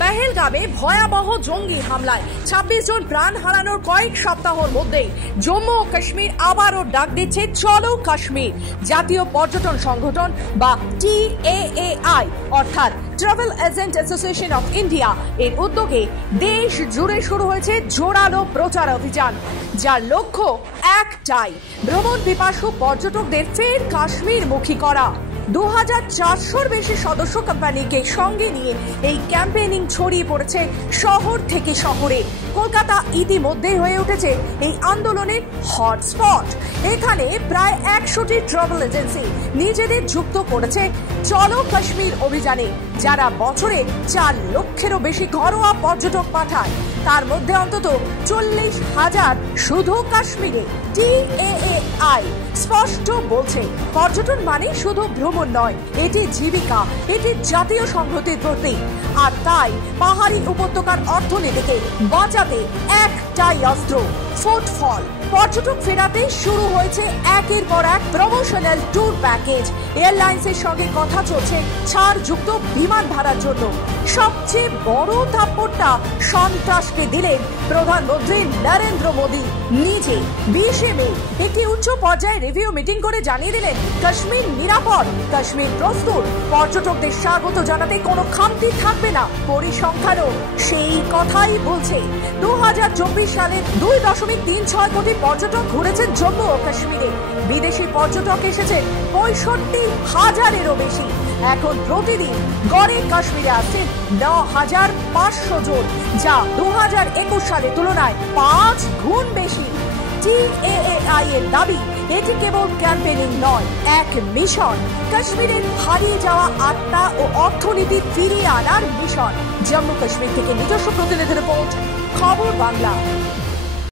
পেহেলগামে ভয়াবহ জঙ্গি হামলায় 26 জন প্রাণ হারানোর কয়েক সপ্তাহের মধ্যেই জম্মু ও কাশ্মীর আবারও ডাক দিচ্ছে চলো কাশ্মীর। জাতীয় পর্যটন সংগঠন বা TAAI অর্থাৎ travel agent association of India এর উদ্যোগে দেশ জুড়ে শুরু হয়েছে জোরালো প্রচার অভিযান, যার লক্ষ্য একটাই, ভ্রমণ পিপাসু পর্যটকদের ফের কাশ্মীরমুখী করা। 2400-র বেশি সদস্য কোম্পানিকে সঙ্গে নিয়ে এই ক্যাম্পেইনিং ছড়িয়ে পড়েছে শহর থেকে শহরে। কলকাতা ইতিমধ্যেই হয়ে উঠেছে এই আন্দোলনের হটস্পট। এখানে প্রায় 100টি ট্রাভেল এজেন্সি নিজেদের যুক্ত করেছে চলো কাশ্মীর অভিযানে, যারা বছরে 4 লক্ষেরও বেশি ঘরোয়া পর্যটক পাঠায়, তার মধ্যে অন্তত 40,000 শুধু কাশ্মীরে। TAAI স্পষ্ট বলছে, পর্যটন মানে শুধু ভ্রমণ নয়, এটি জীবিকা, এটি জাতীয় সংহতির প্রতীক। আর তাই পাহাড়ি উপত্যকার অর্থনীতিকে বাঁচাতে একটাই অস্ত্র, ফুটফল। পর্যটক ফেরাতে শুরু হয়েছে একের পর এক প্রমোশনাল ট্যুর প্যাকেজ। এয়ারলাইন্সের সঙ্গে কথা চলছে ছাড়যুক্ত বিমান ভাড়ার জন্য। সবচেয়ে বড় থাপ্পড়টা সন্ত্রাসকে দিলেন প্রধানমন্ত্রী নরেন্দ্র মোদী নিজে। 20 মে একটি উচ্চ পর্যায়ে রিভিউ মিটিং করে জানিয়ে দিলেন কাশ্মীর নিরাপদ, কাশ্মীর প্রস্তুত, পর্যটকদের স্বাগত জানাতে কোনো খামতি থাকবে না। পরিসংখ্যানও সেই কথাই বলছে। 2024 সালে 2.36 কোটি পর্যটক ঘুরেছেন জম্মু ও কাশ্মীরে। বিদেশি পর্যটক এসেছে 65,000-এরও বেশি। এখন প্রতিদিন গড়ে কাশ্মীরে আসছেন 9,500 জন, যা 2021 সালের তুলনায় 5 গুণ বেশি। TAAI এর দাবি, এটি কেবল ক্যাম্পেইনিং নয়, এক মিশন, কাশ্মীরের হারিয়ে যাওয়া আত্মা ও অর্থনীতি ফিরিয়ে আনার মিশন। জম্মু কাশ্মীর থেকে নিজস্ব প্রতিনিধি রিপোর্ট, খবর বাংলা।